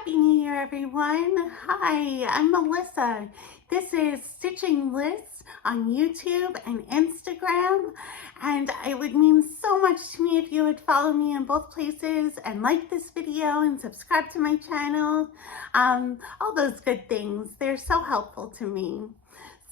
Happy New Year, everyone. Hi, I'm Melissa. This is Stitching Liz on YouTube and Instagram, and it would mean so much to me if you would follow me in both places and like this video and subscribe to my channel. All those good things. They're so helpful to me.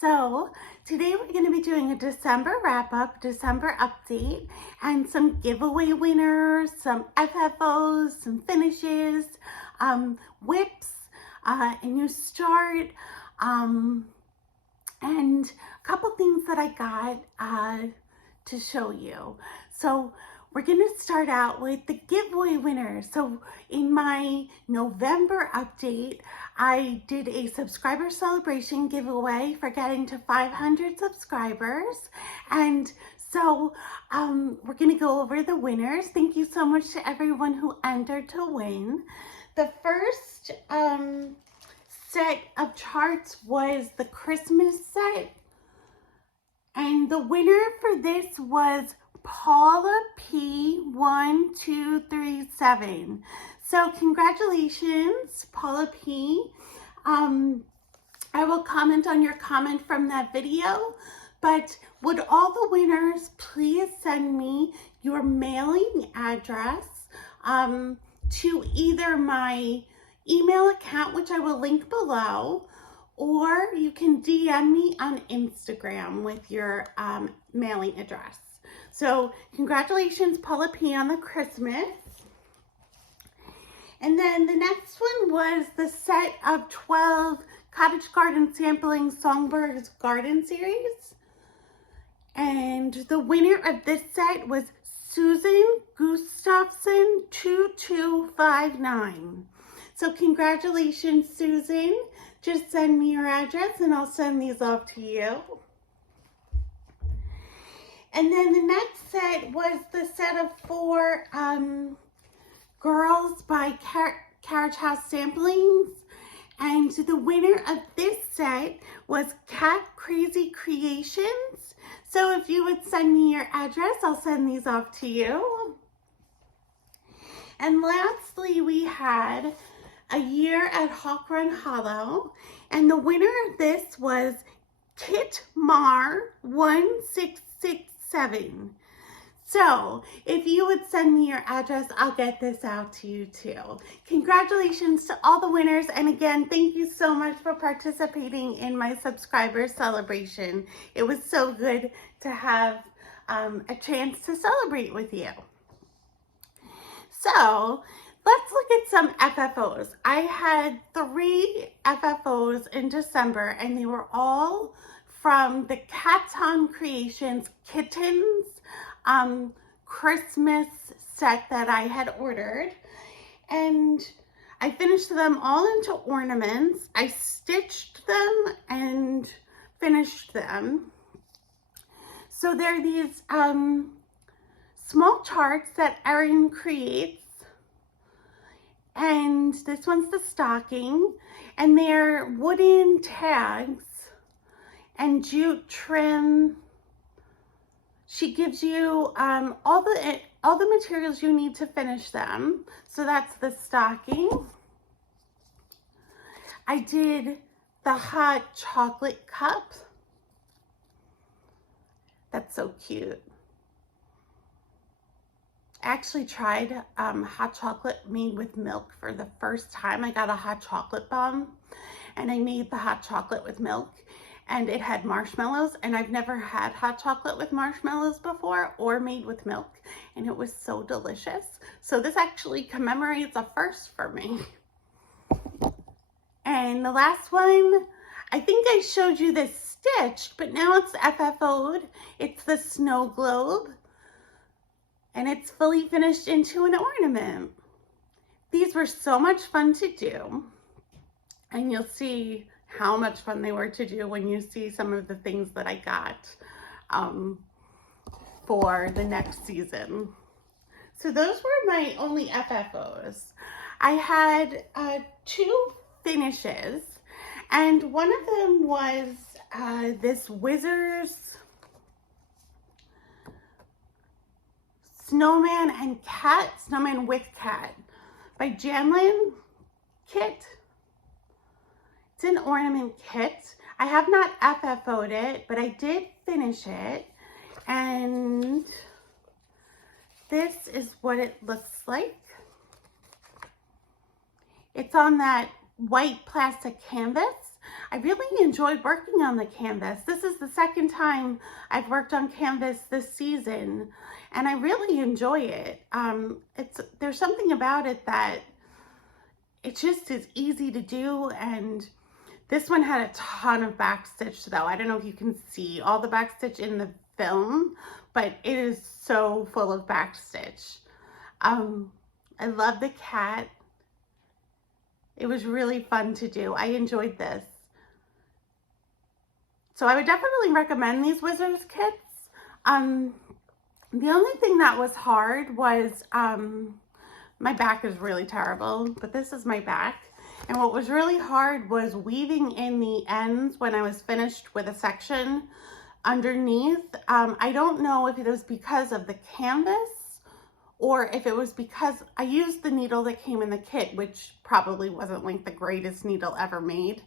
So today we're going to be doing a December wrap-up, December update, and some giveaway winners, some FFOs, some finishes, whips, a new start, and a couple things that I got to show you. So we're going to start out with the giveaway winners. So in my November update, I did a subscriber celebration giveaway for getting to 500 subscribers. And so we're going to go over the winners. Thank you so much to everyone who entered to win. The first set of charts was the Christmas set. And the winner for this was Paula P1237. So congratulations, Paula P. I will comment on your comment from that video, but would all the winners please send me your mailing address to either my email account, which I will link below, or you can DM me on Instagram with your mailing address. So congratulations, Paula P, on the Christmas. And then the next one was the set of 12 Cottage Garden Sampling Songbirds Garden Series. And the winner of this set was Susan Gustafson 2259. So congratulations, Susan. Just send me your address and I'll send these off to you. And then the next set was the set of 4 Girls by Carriage House Samplings. And the winner of this set was Cat Crazy Creations. So if you would send me your address, I'll send these off to you. And lastly, we had a year at Hawk Run Hollow. And the winner of this was Kit Mar 1667. So if you would send me your address, I'll get this out to you too. Congratulations to all the winners. And again, thank you so much for participating in my subscriber celebration. It was so good to have a chance to celebrate with you. So let's look at some FFOs. I had 3 FFOs in December, and they were all from the Cats On Creations Kittens Christmas set that I had ordered. And I finished them all into ornaments. I stitched them and finished them. So they're these small charts that Erin creates. And this one's the stocking, and they're wooden tags and jute trim. She gives you all the materials you need to finish them. So that's the stocking. I did the hot chocolate cup. That's so cute. I actually tried hot chocolate made with milk for the first time. I got a hot chocolate bomb and I made the hot chocolate with milk, and it had marshmallows, and I've never had hot chocolate with marshmallows before or made with milk, and it was so delicious. So this actually commemorates a first for me. And the last one, I think I showed you this stitched, but now it's FFO'd. It's the snow globe. And it's fully finished into an ornament. These were so much fun to do. And you'll see how much fun they were to do when you see some of the things that I got for the next season. So those were my only FFOs. I had 2 finishes, and one of them was this Wizards Snowman with Cat by Janlyn. kit. It's an ornament kit. I have not FFO'd it, but I did finish it. And this is what it looks like. It's on that white plastic canvas. I really enjoyed working on the canvas. This is the second time I've worked on canvas this season, and I really enjoy it. There's something about it that it just is easy to do, and this one had a ton of backstitch though. I don't know if you can see all the backstitch in the film, but it is so full of backstitch. I love the cat. It was really fun to do. I enjoyed this. So I would definitely recommend these Wizards kits. The only thing that was hard was, my back is really terrible, but this is my back. And what was really hard was weaving in the ends when I was finished with a section underneath. I don't know if it was because of the canvas or if it was because I used the needle that came in the kit, which probably wasn't like the greatest needle ever made.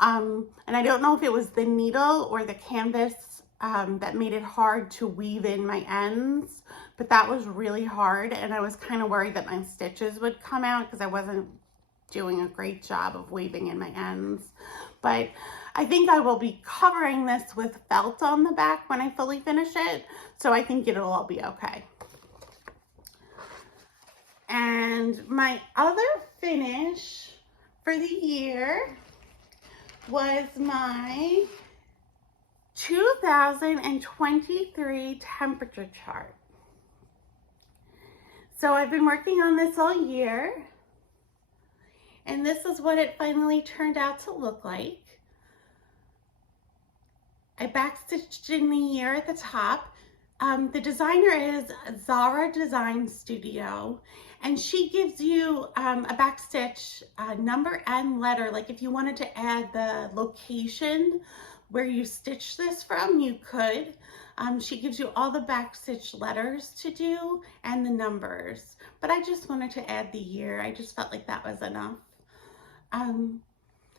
And I don't know if it was the needle or the canvas that made it hard to weave in my ends, but that was really hard, and I was kind of worried that my stitches would come out because I wasn't doing a great job of weaving in my ends. But I think I will be covering this with felt on the back when I fully finish it, so I think it'll all be okay. And my other finish for the year was my 2023 temperature chart. So I've been working on this all year, and this is what it finally turned out to look like. I backstitched in the year at the top. The designer is Zara Design Studio, and she gives you a backstitch number and letter. Like if you wanted to add the location where you stitch this from, you could. She gives you all the backstitch letters to do and the numbers, but I just wanted to add the year. I just felt like that was enough.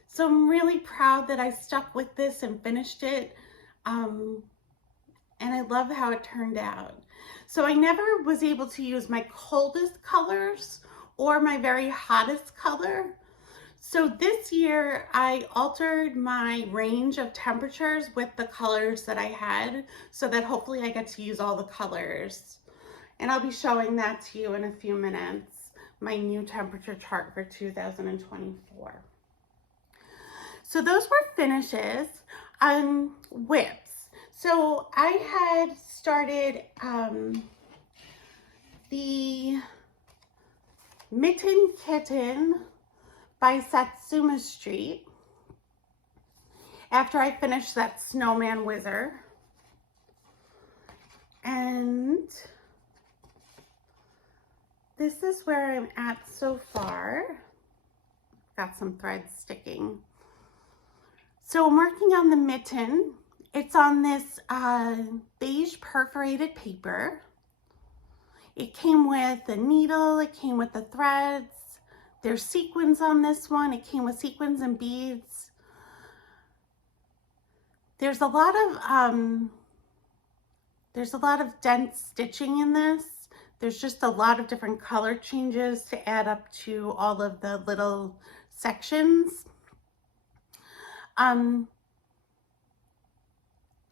So I'm really proud that I stuck with this and finished it. And I love how it turned out. So I never was able to use my coldest colors or my very hottest color. So this year I altered my range of temperatures with the colors that I had so that hopefully I get to use all the colors. And I'll be showing that to you in a few minutes, my new temperature chart for 2024. So those were finishes. Whips. So I had started the Mitten Kitten by Satsuma Street after I finished that Snowman Wizard. And this is where I'm at so far. Got some threads sticking. So I'm working on the mitten. It's on this beige perforated paper. It came with the needle, it came with the threads. There's sequins on this one. It came with sequins and beads. There's a lot of dense stitching in this. There's just a lot of different color changes to add up to all of the little sections.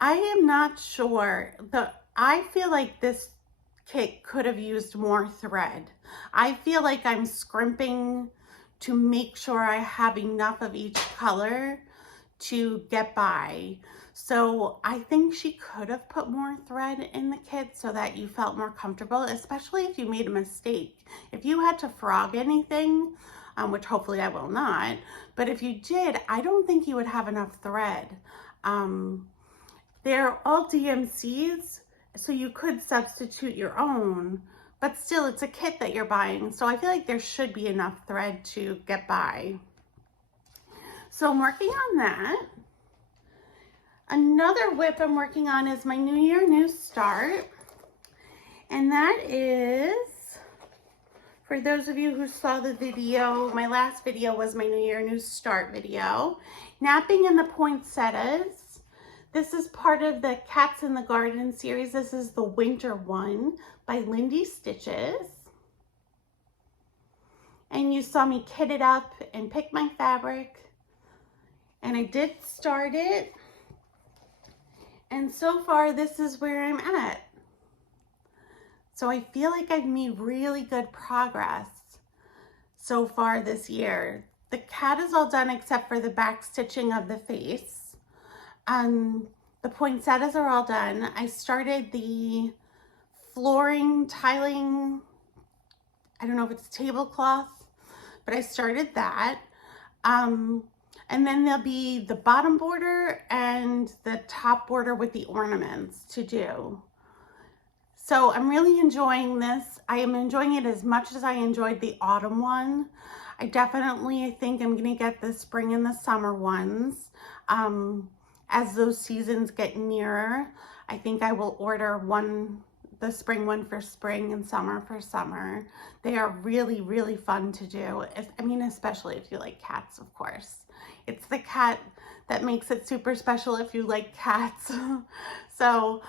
I am not sure. I feel like this kit could have used more thread. I feel like I'm scrimping to make sure I have enough of each color to get by. So I think she could have put more thread in the kit so that you felt more comfortable, especially if you made a mistake. If you had to frog anything, which hopefully I will not, but if you did, I don't think you would have enough thread. They're all DMCs, so you could substitute your own, but still it's a kit that you're buying. So I feel like there should be enough thread to get by. So I'm working on that. Another whip I'm working on is my New Year, New Start. And that is For those of you who saw the video, my last video was my New Year, New Start video. Napping in the Poinsettias. This is part of the Cats in the Garden series. This is the winter one by Lindy Stitches. And you saw me kit it up and pick my fabric. And I did start it. And so far, this is where I'm at. So I feel like I've made really good progress so far this year. The cat is all done except for the back stitching of the face. The poinsettias are all done. I started the flooring, tiling, I don't know if it's tablecloth, but I started that. And then there'll be the bottom border and the top border with the ornaments to do. So I'm really enjoying this. I am enjoying it as much as I enjoyed the autumn one. I definitely think I'm gonna get the spring and the summer ones. As those seasons get nearer, I think I will order the spring one for spring and summer for summer. They are really, really fun to do. Especially if you like cats, of course. It's the cat that makes it super special if you like cats. So,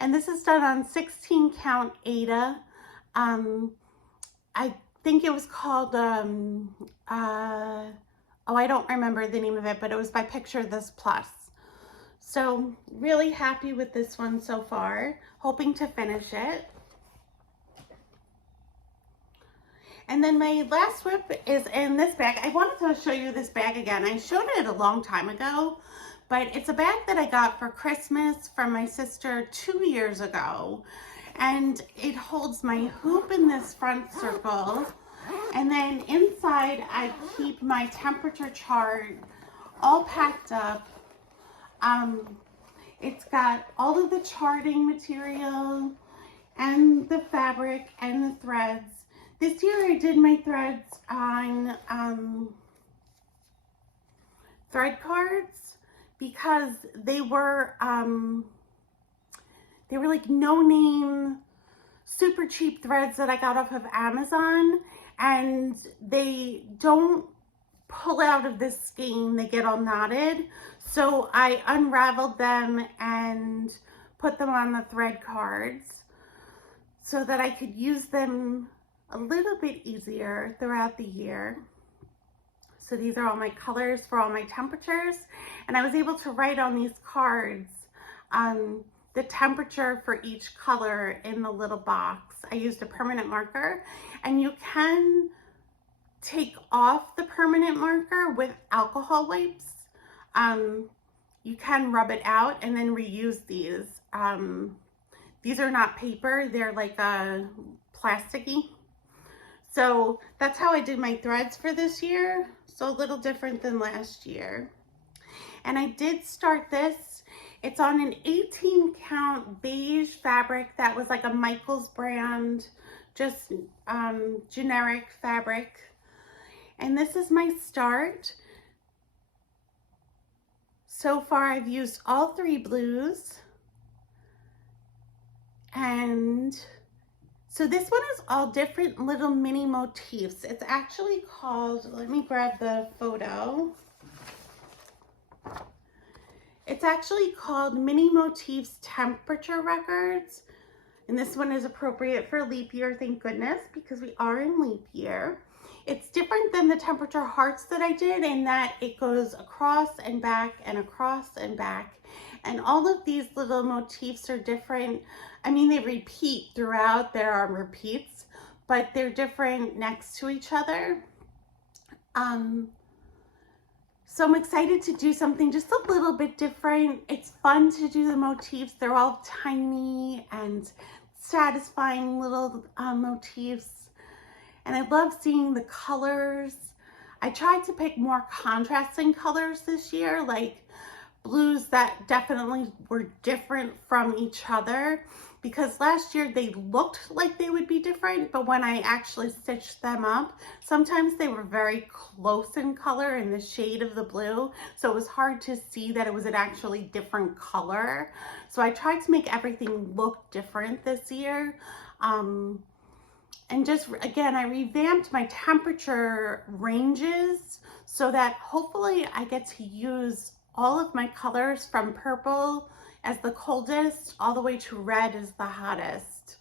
and this is done on 16 count Aida. I think it was called, I don't remember the name of it, but it was by Picture This Plus. So really happy with this one so far, hoping to finish it. And then my last whip is in this bag. I wanted to show you this bag again. I showed it a long time ago, but it's a bag that I got for Christmas from my sister 2 years ago. And it holds my hoop in this front circle. And then inside I keep my temperature chart all packed up. It's got all of the charting material and the fabric and the threads. This year I did my threads on thread cards because they were like no-name, super cheap threads that I got off of Amazon, and they don't pull out of this skein, they get all knotted. So I unraveled them and put them on the thread cards so that I could use them a little bit easier throughout the year. So these are all my colors for all my temperatures, and I was able to write on these cards the temperature for each color in the little box. I used a permanent marker, and you can take off the permanent marker with alcohol wipes. You can rub it out and then reuse these. These are not paper, they're like plasticky. So that's how I did my threads for this year. So a little different than last year. And I did start this. It's on an 18 count beige fabric that was like a Michaels brand, just generic fabric. And this is my start. So far I've used all 3 blues. And so this one is all different little mini motifs. It's actually called, let me grab the photo. It's actually called Mini Motifs Temperature Records. And this one is appropriate for leap year, thank goodness, because we are in leap year. It's different than the temperature hearts that I did in that it goes across and back and across and back. And all of these little motifs are different. They repeat throughout. There are repeats, but they're different next to each other. So I'm excited to do something just a little bit different. It's fun to do the motifs. They're all tiny and satisfying little motifs. And I love seeing the colors. I tried to pick more contrasting colors this year, like blues that definitely were different from each other, because last year they looked like they would be different, but when I actually stitched them up, sometimes they were very close in color in the shade of the blue, so it was hard to see that it was an actually different color. So I tried to make everything look different this year. And just, again, I revamped my temperature ranges so that hopefully I get to use all of my colors from purple as the coldest all the way to red as the hottest.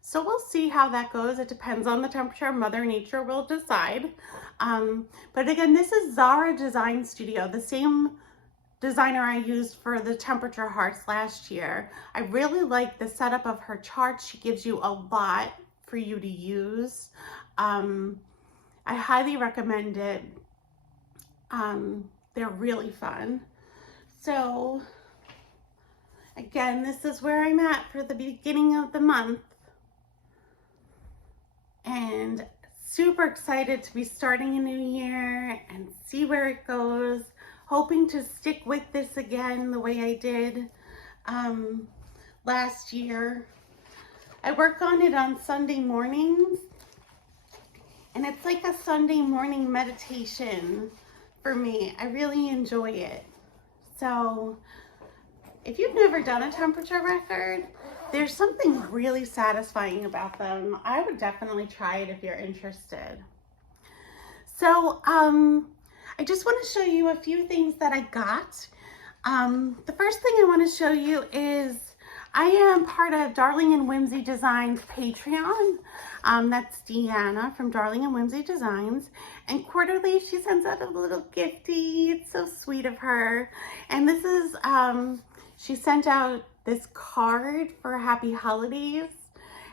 So we'll see how that goes. It depends on the temperature. Mother Nature will decide. But again, this is Zara Design Studio, the same designer I used for the temperature hearts last year. I really like the setup of her charts. She gives you a lot for you to use. I highly recommend it. They're really fun. So again, this is where I'm at for the beginning of the month. And super excited to be starting a new year and see where it goes. Hoping to stick with this again the way I did last year. I work on it on Sunday mornings, and it's like a Sunday morning meditation for me. I really enjoy it. So if you've never done a temperature record, there's something really satisfying about them. I would definitely try it if you're interested. So I just want to show you a few things that I got. The first thing I want to show you is I am part of Darling and Whimsy Designs Patreon. That's Deanna from Darling and Whimsy Designs. And quarterly she sends out a little gifty. It's so sweet of her. And this is, she sent out this card for Happy Holidays.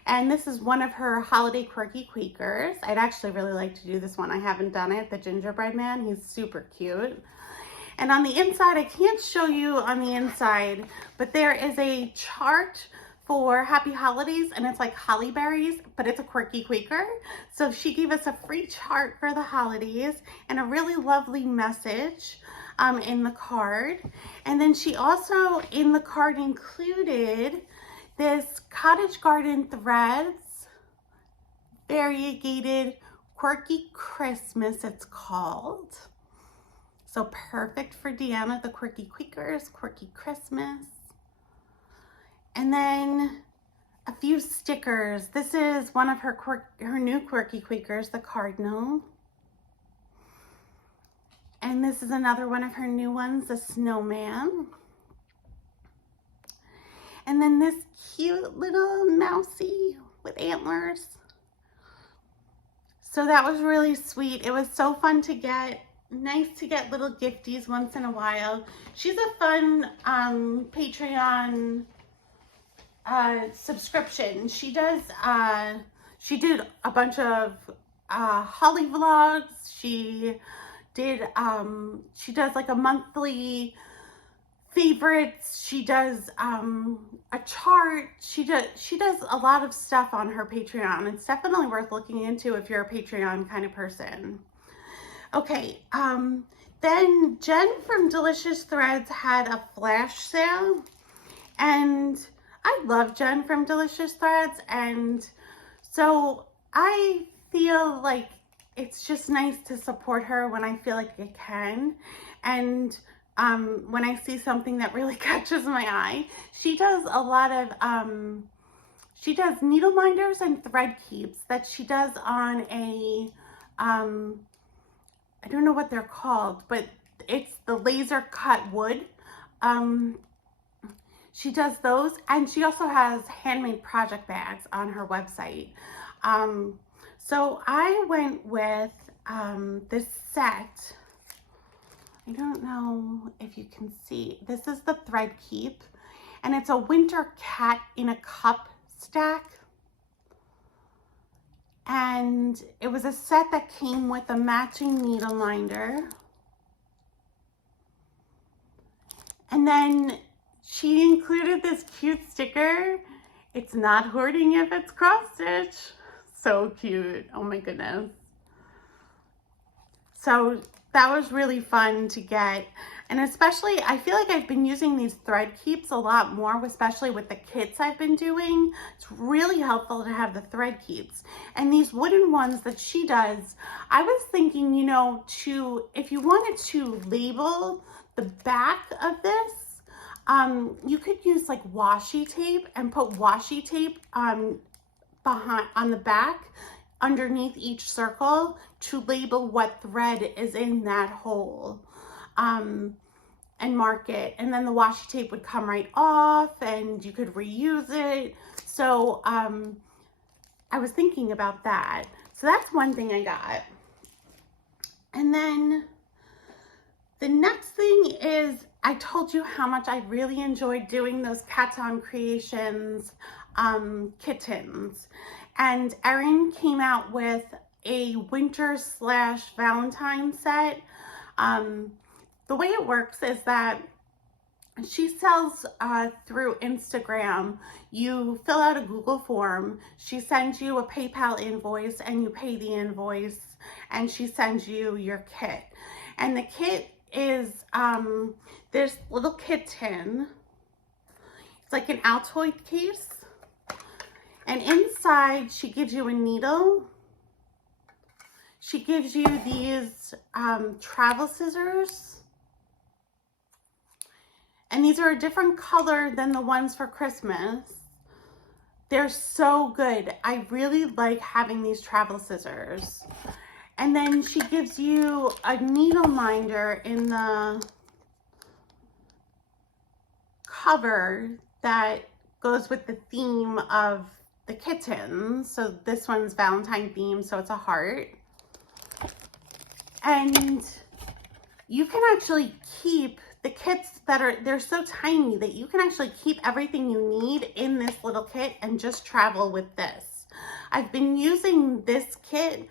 And this is one of her holiday quirky Quakers. I'd actually really like to do this one. I haven't done it. The gingerbread man, he's super cute. And on the inside, I can't show you on the inside, but there is a chart for Happy Holidays, and it's like holly berries, but it's a quirky Quaker. So she gave us a free chart for the holidays and a really lovely message in the card. And then she also, in the card, included this Cottage Garden Threads Variegated Quirky Christmas, it's called. So perfect for Deanna, the quirky Quakers, quirky Christmas. And then a few stickers. This is one of her new quirky Quakers, the Cardinal. And this is another one of her new ones, the Snowman. And then this cute little mousey with antlers. So that was really sweet. It was so fun to get. Nice to get little gifties once in a while. She's a fun Patreon subscription. She does, she did a bunch of holly vlogs. She does like a monthly favorites. She does a chart. She does a lot of stuff on her Patreon. It's definitely worth looking into if you're a Patreon kind of person. Okay, then Jen from Delicious Threads had a flash sale, and I love Jen from Delicious Threads, and so I feel like it's just nice to support her when I feel like I can, and when I see something that really catches my eye. She does a lot of, she does needle minders and thread keeps that she does on a, I don't know what they're called, but it's the laser cut wood. She does those, and she also has handmade project bags on her website. So I went with this set. I don't know if you can see. This is the thread keep, and it's a winter cat in a cup stack. And it was a set that came with a matching needle minder. And then she included this cute sticker. It's not hoarding if it's cross stitch. So cute. Oh my goodness. So that was really fun to get. And especially, I feel like I've been using these thread keeps a lot more, especially with the kits I've been doing. It's really helpful to have the thread keeps. And these wooden ones that she does, I was thinking, you know, if you wanted to label the back of this, you could use like washi tape and put washi tape behind on the back underneath each circle to label what thread is in that hole, and mark it. And then the washi tape would come right off and you could reuse it. So I was thinking about that. So that's one thing I got. And then the next thing is, I told you how much I really enjoyed doing those Cats On Creations kittens. And Erin came out with a winter / Valentine set. The way it works is that she sells through Instagram. You fill out a Google form. She sends you a PayPal invoice and you pay the invoice, and she sends you your kit. And the kit is this little kitten. It's like an Altoid case. And inside she gives you a needle. She gives you these travel scissors. And these are a different color than the ones for Christmas. They're so good. I really like having these travel scissors. And then she gives you a needle minder in the cover that goes with the theme of the kitten. So this one's Valentine themed, so it's a heart. And you can actually keep the kits they're so tiny that you can actually keep everything you need in this little kit and just travel with this. I've been using this kit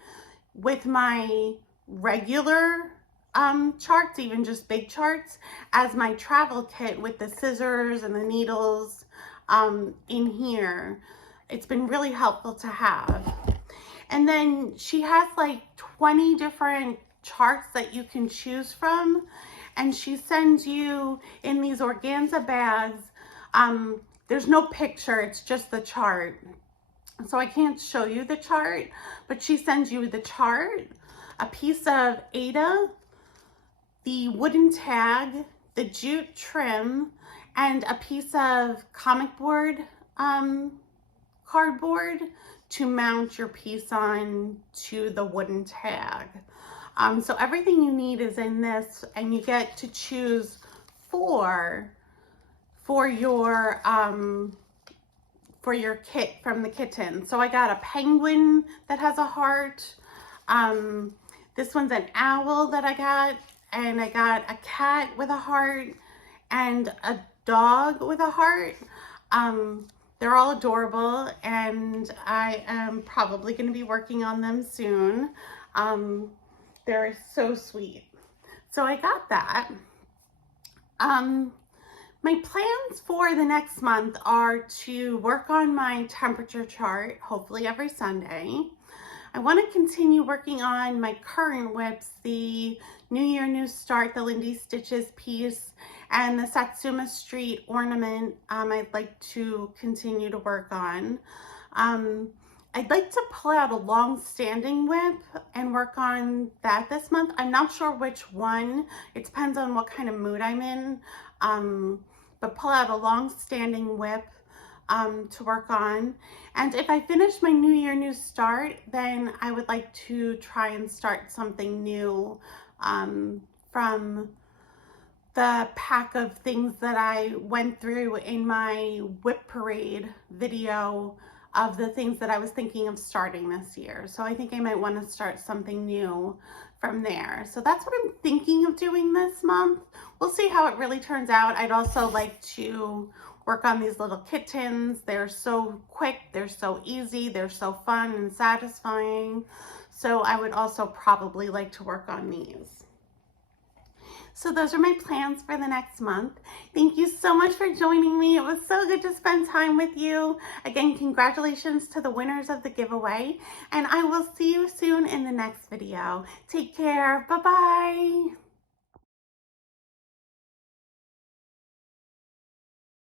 with my regular charts, even just big charts, as my travel kit with the scissors and the needles in here. It's been really helpful to have. And then she has like 20 different charts that you can choose from, and she sends you in these organza bags. There's no picture, it's just the chart. So I can't show you the chart, but she sends you the chart, a piece of Ada, the wooden tag, the jute trim, and a piece of comic board cardboard to mount your piece on to the wooden tag. So everything you need is in this, and you get to choose four for your kit from the kitten. So I got a penguin that has a heart. This one's an owl that I got, and I got a cat with a heart and a dog with a heart. They're all adorable, and I am probably going to be working on them soon. They're so sweet. So I got that. My plans for the next month are to work on my temperature chart, hopefully every Sunday. I want to continue working on my current whips, the New Year, New Start, the Lindy Stitches piece, and the Satsuma Street ornament. I'd like to continue to work on. I'd like to pull out a long-standing whip and work on that this month. I'm not sure which one. It depends on what kind of mood I'm in. But pull out a long-standing whip to work on. And if I finish my New Year, New Start, then I would like to try and start something new from the pack of things that I went through in my whip parade video of the things that I was thinking of starting this year. So I think I might want to start something new from there. So that's what I'm thinking of doing this month. We'll see how it really turns out. I'd also like to work on these little kittens. They're so quick, they're so easy, they're so fun and satisfying. So I would also probably like to work on these. So those are my plans for the next month. Thank you so much for joining me. It was so good to spend time with you. Again, congratulations to the winners of the giveaway, and I will see you soon in the next video. Take care. Bye-bye.